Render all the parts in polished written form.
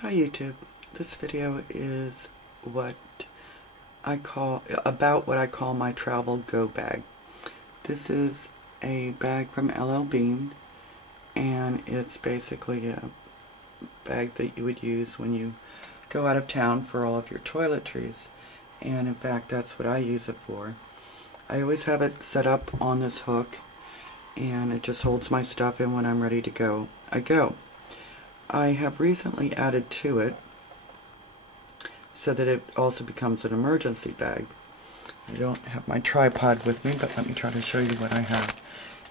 Hi YouTube. This video is what I call my travel go bag. This is a bag from LL Bean, and it's basically a bag that you would use when you go out of town for all of your toiletries. And in fact, that's what I use it for. I always have it set up on this hook, and it just holds my stuff in. When I'm ready to go, I go. I have recently added to it so that it also becomes an emergency bag. I don't have my tripod with me, but let me try to show you what I have.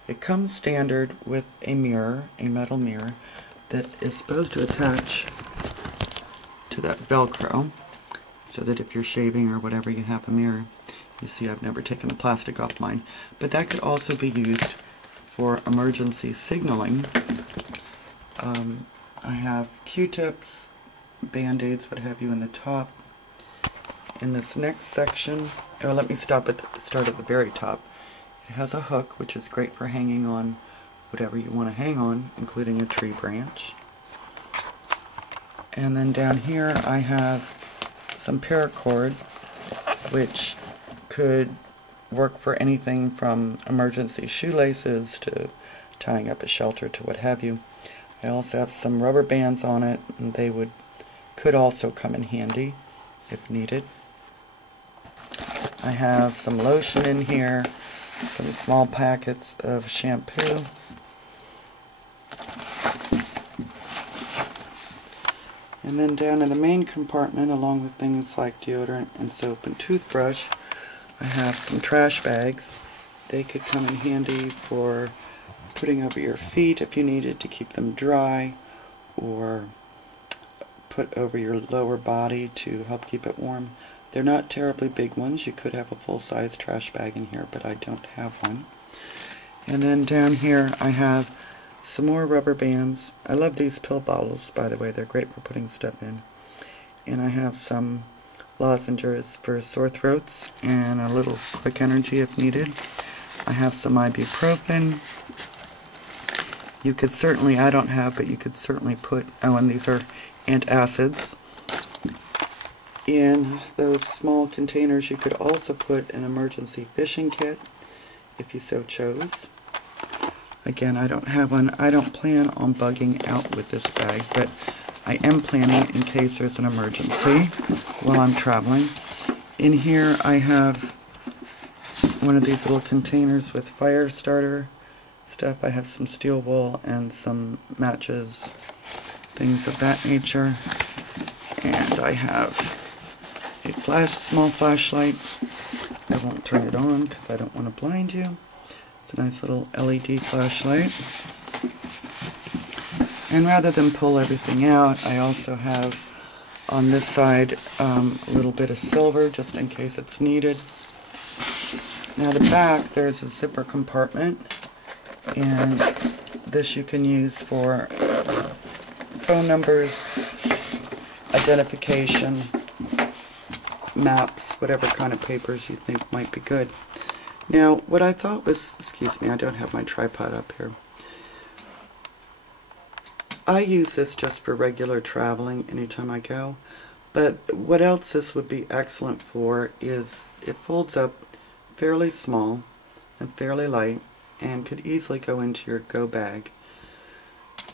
It comes standard with a mirror, a metal mirror, that is supposed to attach to that Velcro, so that if you're shaving or whatever, you have a mirror. You see, I've never taken the plastic off mine. But that could also be used for emergency signaling. I have Q-tips, Band-Aids, what have you, in the top. In this next section, let me start at the very top. It has a hook, which is great for hanging on whatever you want to hang on, including a tree branch. And then down here I have some paracord, which could work for anything from emergency shoelaces to tying up a shelter to what have you. I also have some rubber bands on it, and they could also come in handy if needed. I have some lotion in here, some small packets of shampoo, and then down in the main compartment, along with things like deodorant and soap and toothbrush, I have some trash bags. They could come in handy for putting over your feet if you needed to keep them dry, or put over your lower body to help keep it warm. They're not terribly big ones. You could have a full-size trash bag in here, but I don't have one. And then down here I have some more rubber bands. I love these pill bottles, by the way. They're great for putting stuff in. And I have some lozenges for sore throats and a little quick energy if needed. I have some ibuprofen. You could certainly, I don't have, but you could certainly put, and these are antacids. In those small containers, you could also put an emergency fishing kit, if you so chose. Again, I don't have one. I don't plan on bugging out with this bag, but I am planning in case there's an emergency while I'm traveling. In here, I have one of these little containers with fire starter stuff. I have some steel wool and some matches, things of that nature. And I have a small flashlight. I won't turn it on because I don't want to blind you. It's a nice little LED flashlight. And rather than pull everything out, I also have on this side a little bit of silver just in case it's needed. Now the back, there's a zipper compartment, and this you can use for phone numbers, identification, maps, whatever kind of papers you think might be good. Now, what I thought was, excuse me, I don't have my tripod up here. I use this just for regular traveling anytime I go, but what else this would be excellent for is it folds up fairly small and fairly light and could easily go into your go bag.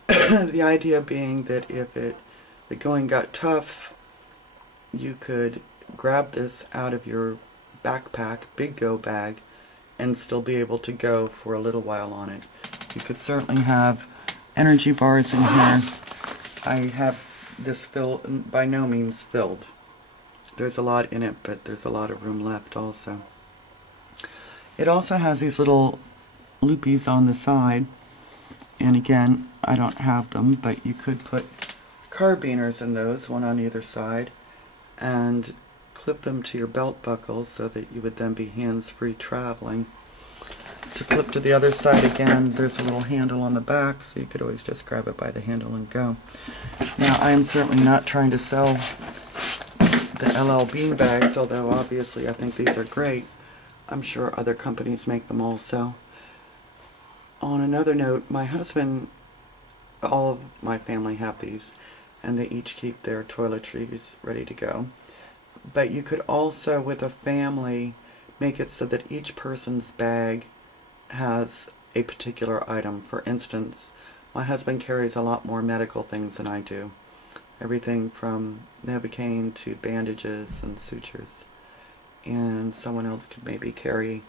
The idea being that if the going got tough, you could grab this out of your backpack, big go bag, and still be able to go for a little while on it. You could certainly have energy bars in here. I have this by no means filled. There's a lot in it, but there's a lot of room left also. It also has these little loopies on the side, and again, I don't have them, but you could put carabiners in those, one on either side, and clip them to your belt buckle so that you would then be hands-free traveling. To clip to the other side again, there's a little handle on the back, so you could always just grab it by the handle and go. Now, I am certainly not trying to sell the LL Bean bags, although obviously I think these are great. I'm sure other companies make them also. On another note, my husband, all of my family have these, and they each keep their toiletries ready to go. But you could also, with a family, make it so that each person's bag has a particular item. For instance, my husband carries a lot more medical things than I do. Everything from Novocaine to bandages and sutures. And someone else could maybe carry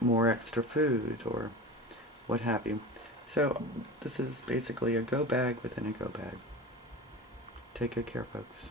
more extra food or what have you. So this is basically a go bag within a go bag. Take good care, folks.